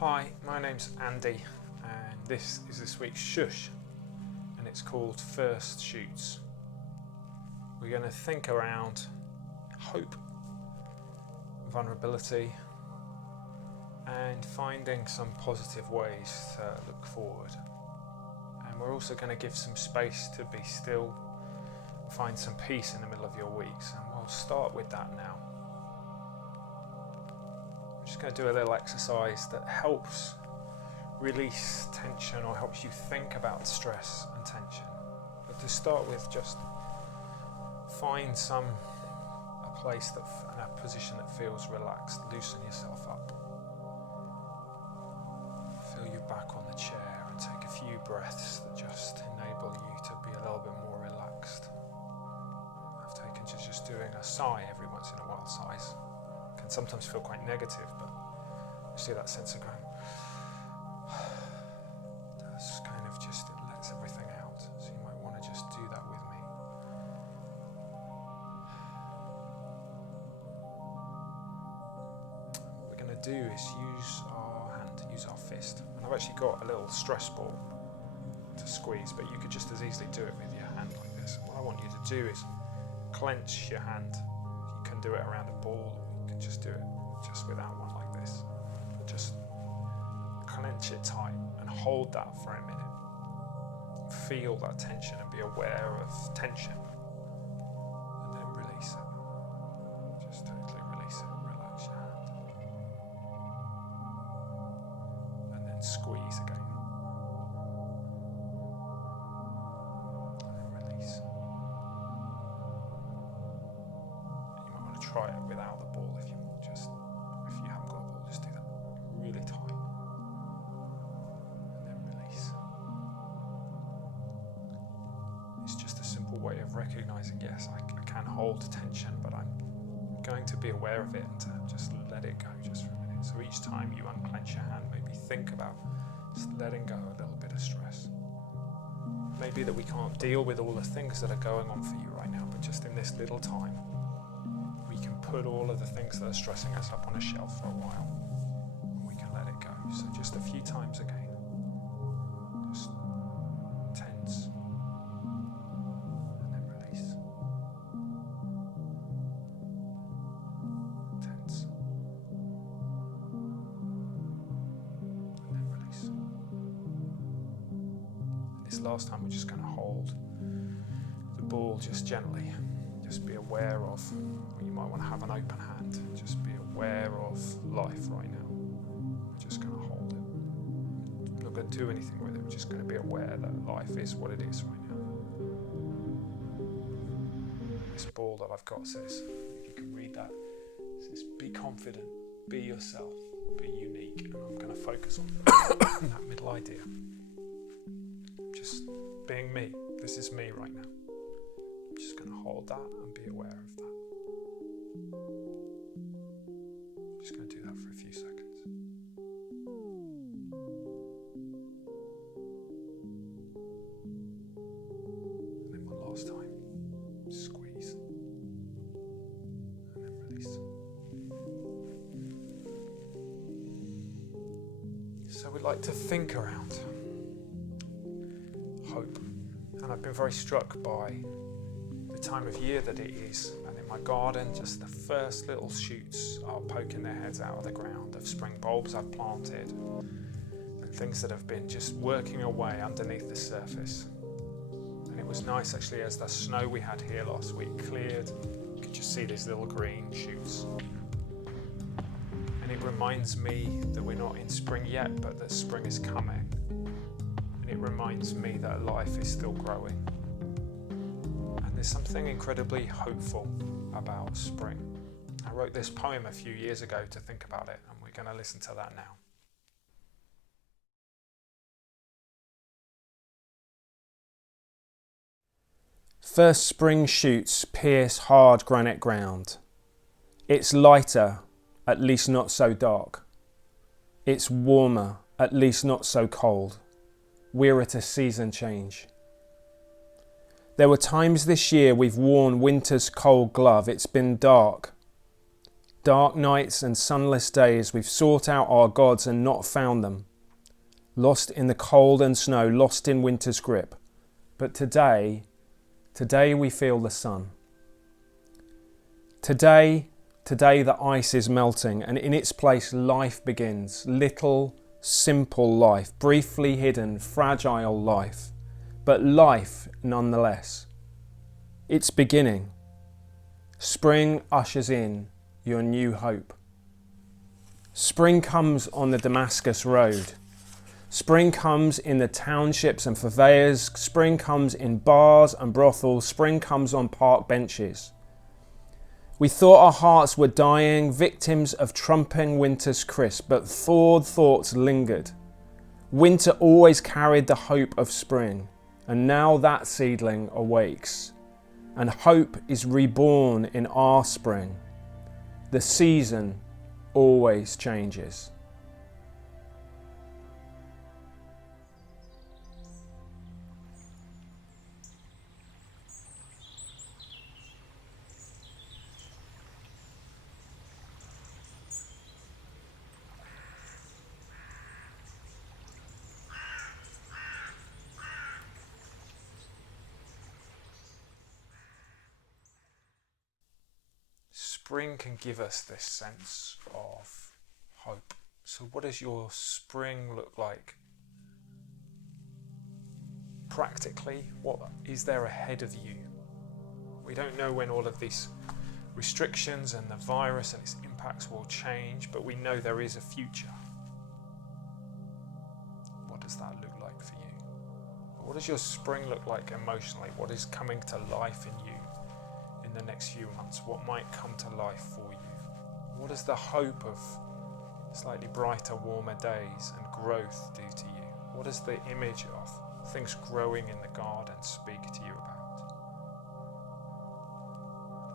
Hi, my name's Andy and this is this week's Shhh, and it's called First Shoots. We're going to think around hope, vulnerability and finding some positive ways to look forward. And we're also going to give some space to be still, find some peace in the middle of your weeks, and we'll start with that now. I'm just going to do a little exercise that helps release tension or helps you think about stress and tension. But to start with, just find a place and a position that feels relaxed. Loosen yourself up. Feel you back on the chair and take a few breaths that just enable you to be a little bit more relaxed. I've taken to just doing a sigh every once in a while. Sighs can sometimes feel quite negative, but you see that sense of going, that's kind of just, it lets everything out. So you might want to just do that with me. What we're going to do is use our fist. And I've actually got a little stress ball to squeeze, but you could just as easily do it with your hand like this. And what I want you to do is clench your hand. You can do it around a ball, or you can just do it just without one like this. But just clench it tight and hold that for a minute. Feel that tension and be aware of tension. And then release it. Just totally release it. Relax your hand. And then squeeze again. And then release. You might want to try it without the ball if you want. Just if you haven't got a ball, just do that really tight. And then release. It's just a simple way of recognizing, yes, I can hold tension, but I'm going to be aware of it and to just let it go just for a minute. So each time you unclench your hand, maybe think about just letting go a little bit of stress. Maybe that we can't deal with all the things that are going on for you right now, but just in this little time, we can put all of the things that are stressing us up on a shelf for a while, and we can let it go. So just a few times again. Just tense. And then release. Tense. And then release. And this last time we're just going to hold the ball just gently. Just be aware of, you might want to have an open hand. Just be aware of life right now. We're just going to hold it. We're not going to do anything with it. We're just going to be aware that life is what it is right now. This ball that I've got says, if you can read that, it says, be confident, be yourself, be unique. And I'm going to focus on that middle idea. Just being me. This is me right now. I'm just going to hold that and be aware of that. I'm just going to do that for a few seconds. And then one last time. Squeeze. And then release. So we like to think around hope. And I've been very struck by the time of year that it is, and in my garden just the first little shoots are poking their heads out of the ground of spring bulbs I've planted and things that have been just working away underneath the surface. And it was nice actually, as the snow we had here last week cleared, you could just see these little green shoots, and it reminds me that we're not in spring yet, but that spring is coming, and it reminds me that life is still growing. There's something incredibly hopeful about spring. I wrote this poem a few years ago to think about it, and we're going to listen to that now. First spring shoots pierce hard granite ground. It's lighter, at least not so dark. It's warmer, at least not so cold. We're at a season change. There were times this year we've worn winter's cold glove. It's been dark. Dark nights and sunless days, we've sought out our gods and not found them. Lost in the cold and snow, lost in winter's grip. But today we feel the sun. Today the ice is melting, and in its place life begins. Little, simple life, briefly hidden, fragile life, but life nonetheless. It's beginning. Spring ushers in your new hope. Spring comes on the Damascus Road. Spring comes in the townships and purveyors. Spring comes in bars and brothels. Spring comes on park benches. We thought our hearts were dying, victims of trumping winter's crisp, but thawed thoughts lingered. Winter always carried the hope of spring, and now that seedling awakes, and hope is reborn in our spring. The season always changes. Spring can give us this sense of hope. So what does your spring look like? Practically, what is there ahead of you? We don't know when all of these restrictions and the virus and its impacts will change, but we know there is a future. What does that look like for you? What does your spring look like emotionally? What is coming to life in you in the next few months? What might come to life for you? What does the hope of slightly brighter, warmer days and growth do to you? What does the image of things growing in the garden speak to you about?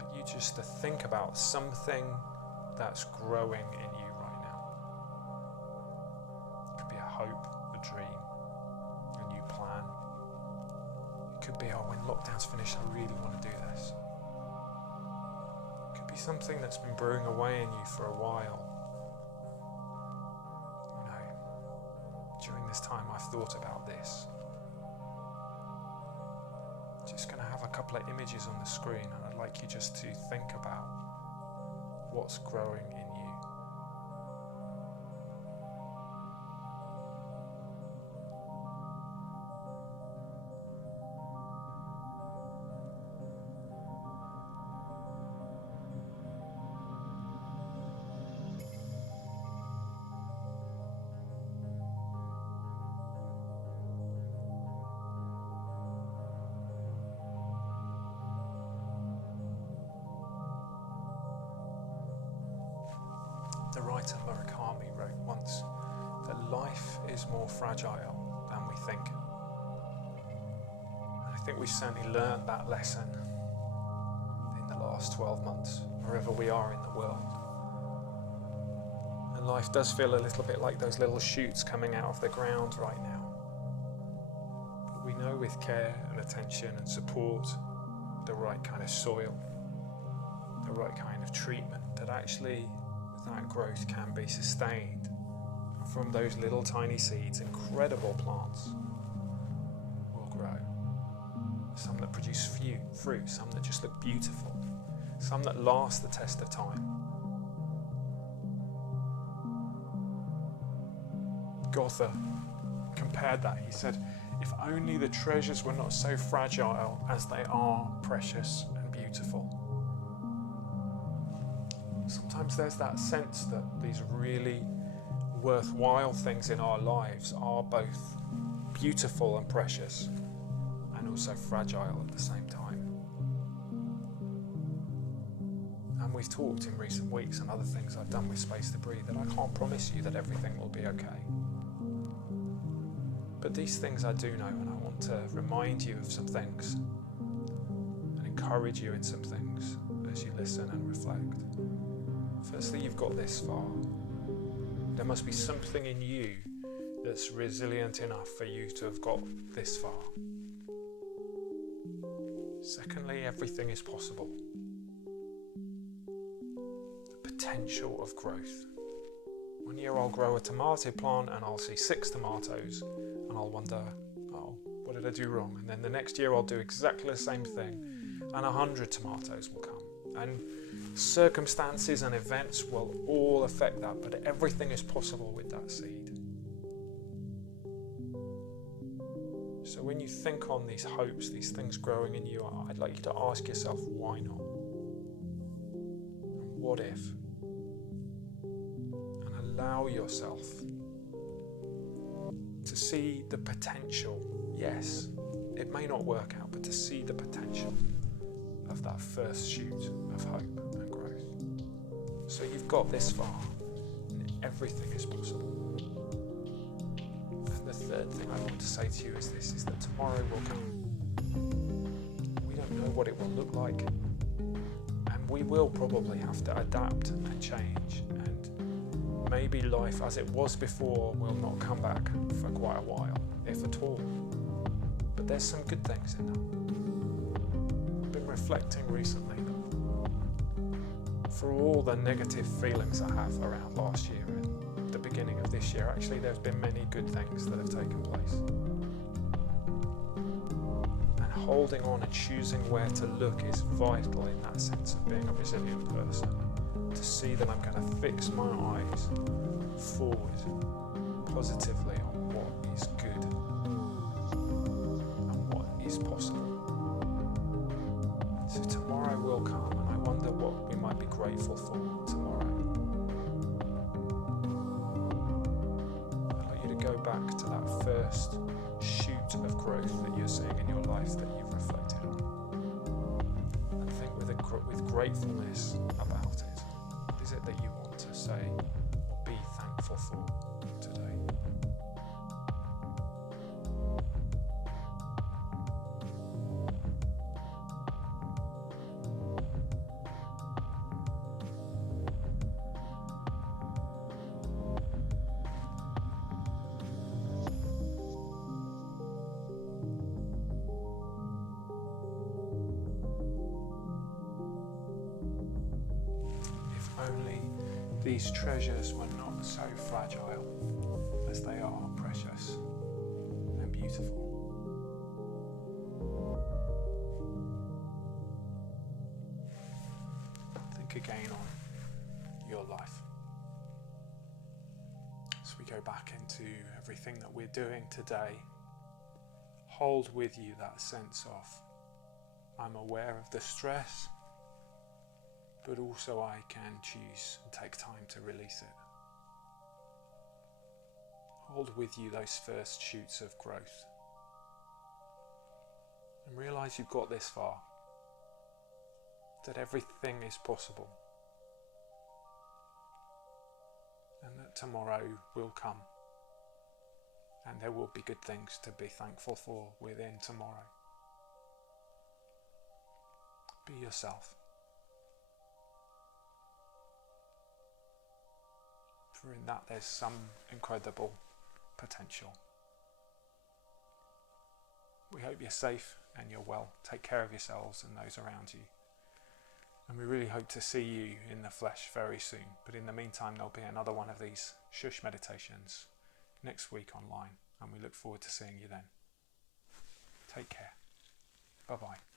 I'd like you just to think about something that's growing in you right now. It could be a hope, a dream, a new plan. It could be, oh, when lockdown's finished, I really want to do this. It could be something that's been brewing away in you for a while. You know, during this time I've thought about this. Just going to have a couple of images on the screen, and I'd like you just to think about what's growing in you. The writer Murakami wrote once that life is more fragile than we think. And I think we've certainly learned that lesson in the last 12 months, wherever we are in the world. And life does feel a little bit like those little shoots coming out of the ground right now. But we know with care and attention and support, the right kind of soil, the right kind of treatment, that actually that growth can be sustained. From those little tiny seeds, incredible plants will grow. Some that produce fruit, some that just look beautiful, some that last the test of time. Goethe compared that. He said, if only the treasures were not so fragile as they are precious and beautiful. Sometimes there's that sense that these really worthwhile things in our lives are both beautiful and precious, and also fragile at the same time. And we've talked in recent weeks, and other things I've done with Space to Breathe, that I can't promise you that everything will be okay. But these things I do know, and I want to remind you of some things and encourage you in some things as you listen and reflect. Firstly, you've got this far. There must be something in you that's resilient enough for you to have got this far. Secondly, everything is possible. The potential of growth. 1 year I'll grow a tomato plant and I'll see 6 tomatoes and I'll wonder, oh, what did I do wrong? And then the next year I'll do exactly the same thing and 100 tomatoes will come. And circumstances and events will all affect that, but everything is possible with that seed. So when you think on these hopes, these things growing in you, I'd like you to ask yourself, why not? And what if? And allow yourself to see the potential. Yes, it may not work out, but to see the potential of that first shoot of hope and growth. So you've got this far, and everything is possible. And the third thing I want to say to you is this, is that tomorrow will come. We don't know what it will look like, and we will probably have to adapt and change, and maybe life as it was before will not come back for quite a while, if at all. But there's some good things in that. Reflecting recently that for all the negative feelings I have around last year and the beginning of this year, actually there's been many good things that have taken place. And holding on and choosing where to look is vital in that sense of being a resilient person. To see that I'm going to fix my eyes forward positively on what is good and what is possible. So tomorrow will come, and I wonder what we might be grateful for tomorrow. I'd like you to go back to that first shoot of growth that you're seeing in your life that you've reflected on, and think with gratefulness about it. What is it that you want to say or be thankful for today? Only these treasures were not so fragile as they are precious and beautiful. Think again on your life. As we go back into everything that we're doing today, hold with you that sense of, I'm aware of the stress, but also I can choose and take time to release it. Hold with you those first shoots of growth. And realize you've got this far. That everything is possible. And that tomorrow will come. And there will be good things to be thankful for within tomorrow. Be yourself. For in that there's some incredible potential. We hope you're safe and you're well. Take care of yourselves and those around you. And we really hope to see you in the flesh very soon. But in the meantime, there'll be another one of these Shhh meditations next week online. And we look forward to seeing you then. Take care. Bye-bye.